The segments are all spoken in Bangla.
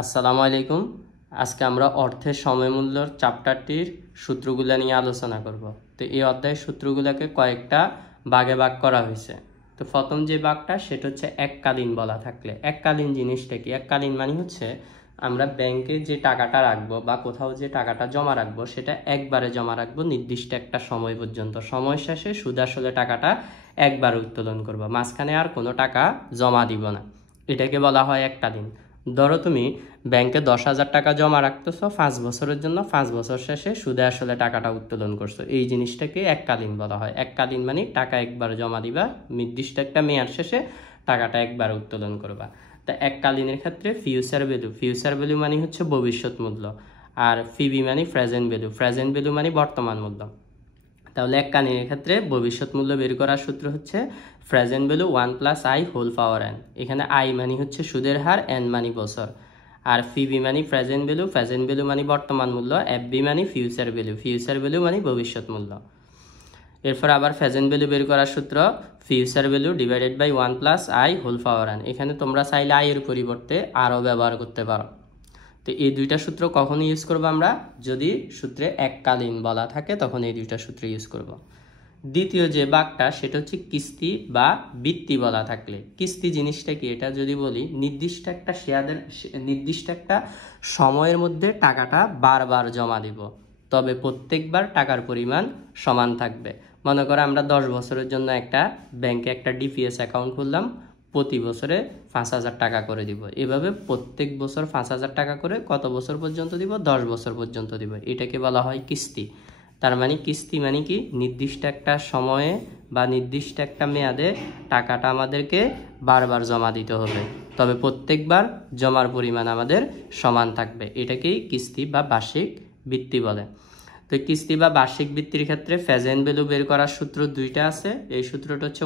আসসালামু আলাইকুম। আজকে আমরা অর্থের সময়মূল্যর চ্যাপ্টারটির সূত্রগুলো নিয়ে আলোচনা করব। তো এই অধ্যায়ের সূত্রগুলোকে কয়েকটা ভাগে ভাগ করা হয়েছে। তো প্রথম যে ভাগটা সেটা হচ্ছে এককালীন বলা থাকলে। এককালীন জিনিসটা কি? এককালীন মানে হচ্ছে আমরা ব্যাংকে যে টাকাটা রাখবো বা কোথাও যে টাকাটা জমা রাখবো সেটা একবারে জমা রাখবো নির্দিষ্ট একটা সময় পর্যন্ত। সময় শেষে সুদ আসলে টাকাটা একবার উত্তোলন করবো, মাঝখানে আর কোনো টাকা জমা দিব না। এটাকে বলা হয় এককালীন। ধরো তুমি ব্যাংকে 10,000 টাকা জমা রাখতেছো 5 বছরের জন্য, 5 বছর শেষে সুদে আসলে টাকাটা উত্তোলন করছো, এই জিনিসটাকে এককালীন বলা হয়। এককালীন মানে টাকা একবার জমা দিবা, নির্দিষ্ট একটা মেয়াদ শেষে টাকাটা একবার উত্তোলন করবা। তা এককালীনের ক্ষেত্রে ফিউচার ভ্যালু মানে হচ্ছে ভবিষ্যৎ মূল্য, আর ফিবি মানে প্রেজেন্ট ভ্যালু মানে বর্তমান মূল্য। তাহলে এককালীনের ক্ষেত্রে ভবিষ্যৎ মূল্য বের করার সূত্র হচ্ছে present value 1 + i whole power n। এখানে i মানে হচ্ছে সুদের হার, n মানে বছর, আর ফিবি মানে প্রেজেন্ট ভ্যালু মানে বর্তমান মূল্য, এফবি মানে ফিউচার ভ্যালু মানে ভবিষ্যৎ মূল্য। এরপর আবার প্রেজেন্ট ভ্যালু বের করার সূত্র future value divided by 1 + i whole power n। এখানে তোমরা চাইলে i এর পরিবর্তে আরও ব্যবহার করতে পারো। তো এই দুইটা সূত্র কখন ইউজ করবো আমরা? যদি সূত্রে এককালীন বলা থাকে তখন এই দুইটা সূত্র ইউজ করব। দ্বিতীয় যে ভাগটা সেটা হচ্ছে কিস্তি বা বৃত্তি বলা থাকলে। কিস্তি জিনিসটা কি? এটা যদি বলি নির্দিষ্ট একটা শেয়ারের নির্দিষ্ট একটা সময়ের মধ্যে টাকাটা বারবার জমা দিব, তবে প্রত্যেকবার টাকার পরিমাণ সমান থাকবে। মনে করো আমরা 10 বছরের জন্য একটা ব্যাংকে একটা ডিপিএস অ্যাকাউন্ট খুললাম, প্রতি বছরে 5,000 টাকা করে দিব। এভাবে প্রত্যেক বছর 5,000 টাকা করে কত বছর পর্যন্ত দিব? 10 বছর পর্যন্ত দিব। এটাকে বলা হয় কিস্তি। তার মানে কিস্তি মানে কি? নির্দিষ্ট একটা সময়ে বা নির্দিষ্ট একটা মেয়াদে টাকাটা আমাদেরকে বারবার জমা দিতে হবে, তবে প্রত্যেকবার জমার পরিমাণ আমাদের সমান থাকবে। এটাকেই কিস্তি বা বার্ষিক বৃত্তি বলে। তো কিস্তি বা বার্ষিক বৃত্তির ক্ষেত্রে প্রেজেন্ট ভ্যালু বের করার সূত্র দুইটা আছে। এই সূত্রটা হচ্ছে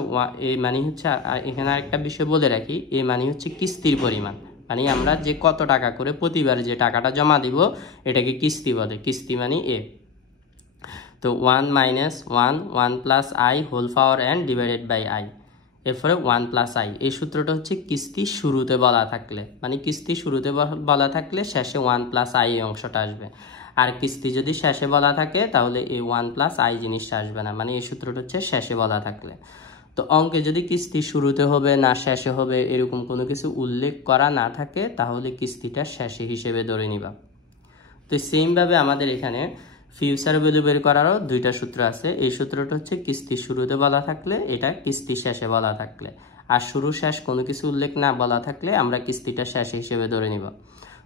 এ মানে হচ্ছে, এখানে আরেকটা বিষয় বলে রাখি, এ মানে হচ্ছে কিস্তির পরিমাণ, মানে আমরা যে কত টাকা করে প্রতিবার যে টাকাটা জমা দিব এটাকে কিস্তি বলে। কিস্তি মানে এ। তো 1 - 1 + i whole power n divided by i। এরপরে 1 + i, এই সূত্রটা হচ্ছে কিস্তি শুরুতে বলা থাকলে, মানে কিস্তি শুরুতে বলা থাকলে শেষে 1 + i এই অংশটা আসবে। আর কিস্তি যদি শেষে বলা থাকে তাহলে এই 1 + i জিনিসটা আসবে না, মানে এই সূত্রটা হচ্ছে শেষে বলা থাকলে। তো অঙ্কে যদি কিস্তি শুরুতে হবে না শেষে হবে এরকম কোনো কিছু উল্লেখ করা না থাকে তাহলে কিস্তিটা শেষে হিসেবে ধরে নিবা। তো সেমভাবে আমাদের এখানে ফিউচার ভ্যালু বের করারও দুইটা সূত্র আছে। এই সূত্রটা হচ্ছে কিস্তি শুরুতে বলা থাকলে, এটা কিস্তি শেষে বলা থাকলে। আর শুরু শেষ কোনো কিছু উল্লেখ না বলা থাকলে আমরা কিস্তিটা শেষে হিসেবে ধরে নিব।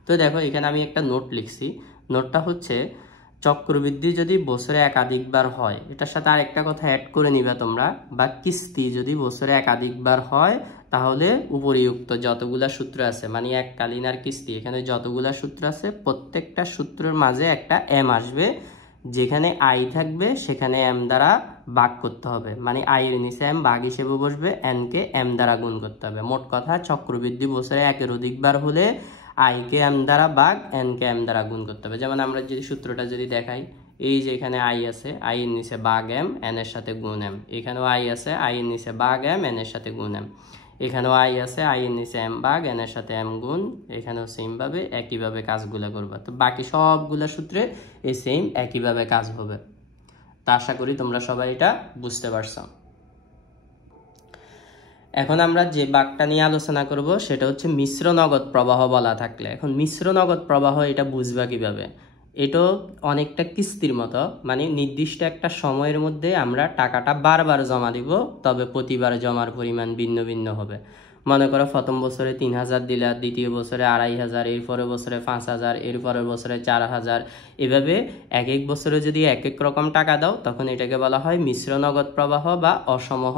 তো দেখো এখানে আমি একটা নোট লিখছি। নোটটা হচ্ছে চক্রবৃদ্ধি যদি বছরে একাধিকবার হয়, এটার সাথে আর একটা কথা অ্যাড করে নিবা তোমরা, বা কিস্তি যদি বছরে একাধিকবার হয় তাহলে উপরিউক্ত যতগুলা সূত্র আছে, মানে এককালীন আর কিস্তি, এখানে যতগুলা সূত্র আছে প্রত্যেকটা সূত্রের মাঝে একটা এম আসবে, যেখানে আই থাকবে সেখানে এম দ্বারা ভাগ করতে হবে, মানে আই এর নিচে এম ভাগ হিসেবে বসবে, এন কে এম দ্বারা গুণ করতে হবে। মোট কথা চক্রবৃদ্ধি বছরে একের অধিকবার হলে আই কে এম দ্বারা ভাগ, এন কে এম দ্বারা গুণ করতে হবে। যেমন আমরা যদি সূত্রটা যদি দেখাই, এই যে এখানে আই আছে, আই এর নিচে ভাগ এম, এন এর সাথে গুণ এম। এখানেও আই আছে, আই এর নিচে ভাগ এম, এন এর সাথে গুণ এম। এখানেও আই আছে, আই এর নিচে এম ভাগ, এন এর সাথে এম গুণ। এখানেও সেমভাবে একইভাবে কাজগুলো করবা। তো বাকি সবগুলা সূত্রে এই সেম একইভাবে কাজ হবে। তা আশা করি তোমরা সবাই এটা বুঝতে পারছো। এখন আমরা যে ভাগটা নিয়ে আলোচনা করব সেটা হচ্ছে মিশ্র নগদ প্রবাহ বলা থাকলে। এখন মিশ্র নগদ প্রবাহ এটা বুঝবা কিভাবে? এটা অনেকটা কিস্তির মতো, মানে নির্দিষ্ট একটা সময়ের মধ্যে আমরা টাকাটা বারবার জমা দিব, তবে প্রতিবার জমার পরিমাণ ভিন্ন ভিন্ন হবে। মনে করো প্রথম বছরে 3,000 দিলা, দ্বিতীয় বছরে 2,500, এরপরের বছরে 5,000, এরপরের বছরে 4,000। এভাবে এক এক বছরে যদি এক এক রকম টাকা দাও তখন এটাকে বলা হয় মিশ্র নগদ প্রবাহ বা অসমহ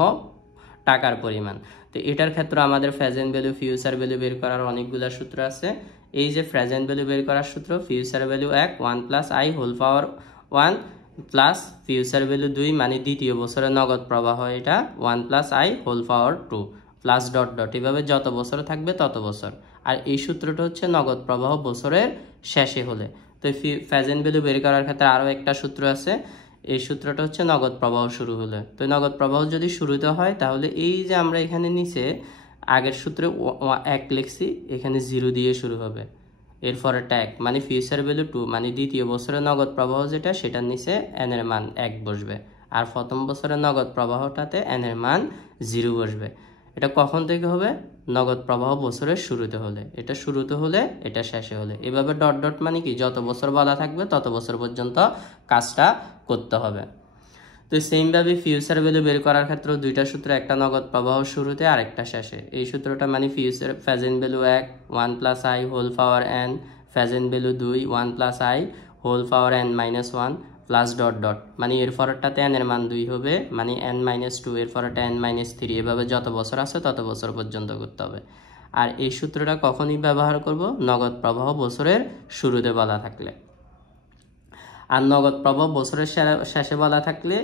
টাকার পরিমাণ। তো এটার ক্ষেত্রে আমাদের প্রেজেন্ট ভ্যালু ফিউচার ভ্যালু বের করার অনেকগুলো সূত্র আছে। এই যে প্রেজেন্ট ভ্যালু বের করার সূত্র, future value 1 + i whole power 1 plus future value 2 মানে দ্বিতীয় বছরের নগদ প্রবাহ, এটা 1 + i whole power 2 plus dot dot, এভাবে যত বছর থাকবে তত বছর। আর এই সূত্রটা হচ্ছে নগদ প্রবাহ বছরের শেষে হলে। তো প্রেজেন্ট ভ্যালু বের করার ক্ষেত্রে আরও একটা সূত্র আছে। এই সূত্রটা হচ্ছে নগদ প্রবাহ শুরু হলে। তো নগদ প্রবাহ যদি শুরুতে হয় তাহলে এই যে আমরা এখানে নিচে আগের সূত্রে 1 লিখছি, এখানে 0 দিয়ে শুরু হবে, এরপরে ট্যাগ মানে ফিউচার ভ্যালু 2 মানে দ্বিতীয় বছরের নগদ প্রবাহ যেটা সেটার নিচে n এর মান 1 বসবে, আর প্রথম বছরের নগদ প্রবাহটাতে n এর মান 0 বসবে। এটা কখন থেকে হবে? নগদ প্রবাহ বছরের শুরুতে হলে, এটা শুরুতে হলে এটা শেষে হলে। এভাবে ডট ডট মানে কি, যত বছর বলা থাকবে তত বছর পর্যন্ত কাজটা করতে হবে। তো সেমভাবে ফিউচার ভ্যালু বের করার ক্ষেত্রেও দুইটা সূত্র, একটা নগদ প্রবাহ শুরুতে আর একটা শেষে। এই সূত্রটা মানে future present value 1 1 plus i whole power n, present value 2 1 plus i whole power n minus 1 plus dot dot মানে এর পরেরটাতে n এর মান 2 হবে, মানে n মাইনাস 2, এর পরেরটা n মাইনাস 3। এভাবে যত বছর আছে তত বছর পর্যন্ত করতে হবে। আর এই সূত্রটা কখনই ব্যবহার করব? নগদ প্রবাহ বছরের শুরুতে বলা থাকলে। আর নগদ প্রবাহ বছরের শেষে বলা থাকলে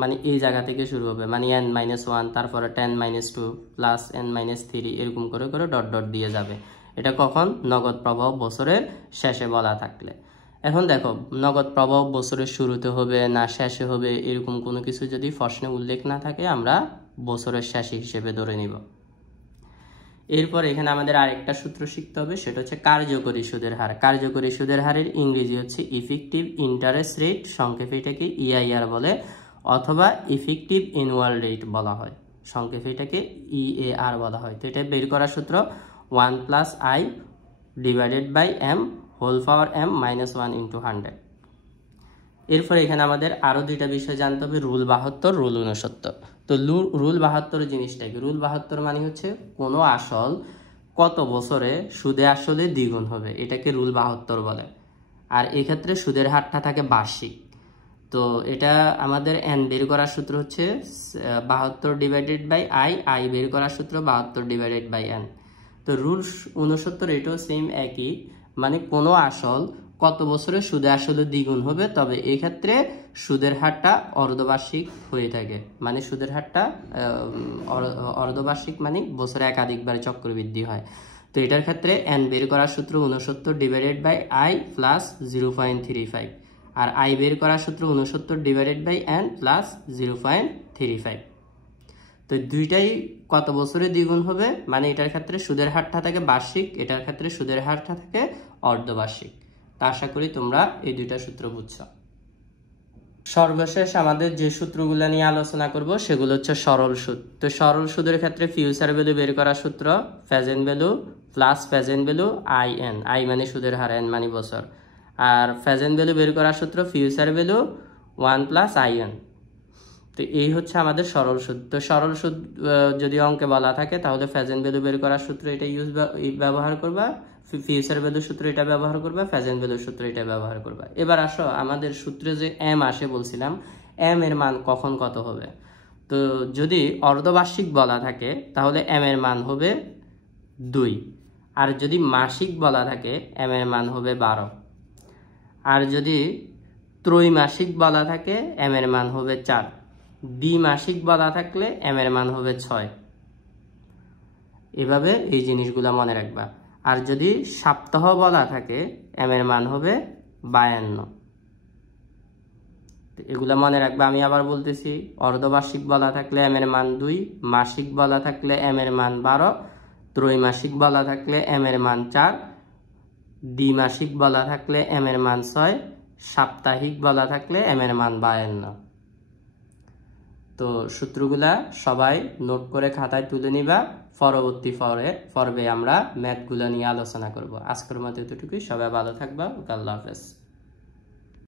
মানে এই জায়গা থেকে শুরু হবে, মানে n-1, তারপরে 10-2 প্লাস n-3, এরকম করে করে ডট ডট দিয়ে যাবে। এটা কখন? নগদ প্রবাহ বছরের শেষে বলা থাকলে। এখন দেখো, নগদ প্রবাহ বছরের শুরুতে হবে না শেষে হবে এরকম কোনো কিছু যদি প্রশ্নে উল্লেখ না থাকে, আমরা বছরের শেষে হিসেবে ধরে নিব। এরপর এখানে আমাদের আরেকটা সূত্র শিখতে হবে, সেটা হচ্ছে কার্যকরী সুদের হার। কার্যকরী সুদের হারের ইংরেজি হচ্ছে ইফেক্টিভ ইন্টারেস্ট রেট, সংক্ষেপে এটাকে ইআইআর বলে, অথবা ইফেক্টিভ অ্যানুয়াল রেট বলা হয়, সংক্ষেপে এটাকে ইএআর বলা হয়। তো এটা বের করার সূত্র 1 plus i divided by m whole power m minus 1 into 100। এরপরে এখানে আমাদের আরও দুইটা বিষয় জানতে হবে, রুল 72, রুল 69। তো রুল 72 জিনিসটা কি? রুল 72 মানে হচ্ছে কোনো আসল কত বছরে সুদে আসলে দ্বিগুণ হবে, এটাকে রুল 72 বলে। আর এক্ষেত্রে সুদের হারটা থাকে বার্ষিক। তো এটা আমাদের n বের করার সূত্র হচ্ছে 72 ডিভাইডেড বাই আই বের করার সূত্র 72 ডিভাইডেড বাই n। তো রুল 69 এটাও সেম একই, মানে কোনো আসল কত বছরে সুদে আসলে দ্বিগুণ হবে, তবে এক্ষেত্রে সুদের হারটা অর্ধবার্ষিক হয়ে থাকে। মানে সুদের হারটা অর্ধবার্ষিক মানে বছরে একাধিকবার চক্রবৃদ্ধি হয়। তো এটার ক্ষেত্রে n বের করার সূত্র 69 ডিভাইডেড বাই আই প্লাস 0.35, আর আই বের করার সূত্র 69 ডিভাইডেড বাই n প্লাস 0.35। তো দুইটাই কত বছরে দ্বিগুণ হবে, মানে এটার ক্ষেত্রে সুদের হারটা থাকে বার্ষিক, এটার ক্ষেত্রে সুদের হারটা থাকে অর্ধবার্ষিক। তা আশা করি তোমরা এই দুইটা সূত্র বুঝছো। সর্বশেষ আমাদের যে সূত্রগুলো নিয়ে আলোচনা করব সেগুলো হচ্ছে সরল সুদ। তো সরল সুদের ক্ষেত্রে ফিউচার ভ্যালু বের করার সূত্র present value plus present value I মানে সুদের হার, n মানে বছর। আর প্রেজেন্ট ভ্যালু বের করার সূত্র ফিউচার ভ্যালু 1 প্লাস IN। তো এই হচ্ছে আমাদের সরল সুদ। তো সরল সুদ যদি অঙ্কে বলা থাকে তাহলে প্রেজেন্ট ভ্যালু বের করার সূত্র এটা ব্যবহার করবা, ফিউচার ভ্যালু সূত্র এটা ব্যবহার করবা, প্রেজেন্ট ভ্যালু সূত্র এটা ব্যবহার করবা। এবার আসো আমাদের সূত্রে যে m আসে বলছিলাম, m এর মান কখন কত হবে? তো যদি অর্ধবার্ষিক বলা থাকে তাহলে m এর মান হবে 2, আর যদি মাসিক বলা থাকে m এর মান হবে 12, আর যদি ত্রৈমাসিক বলা থাকে m এর মান হবে 4, দ্বিমাসিক বলা থাকলে m এর মান হবে 6। এভাবে এই জিনিসগুলো মনে রাখবা। আর যদি সপ্তাহ বলা থাকে m এর মান হবে 52। এগুলা মনে রাখবা। আমি আবার বলতেছি, অর্ধবার্ষিক বলা থাকলে m এর মান 2, মাসিক বলা থাকলে m এর মান 12, ত্রৈমাসিক বলা থাকলে m এর মান 4, দ্বিমাসিক বলা থাকলে m এর মান 6, সাপ্তাহিক বলা থাকলে m এর মান 52। তো সূত্রগুলা সবাই নোট করে খাতায় তুলে নিবা। পরবর্তী পর্বে আমরা ম্যাথগুলো নিয়ে আলোচনা করব। আজকের মতো এতটুকুই। সবাই ভালো থাকবা। আল্লাহ হাফেজ।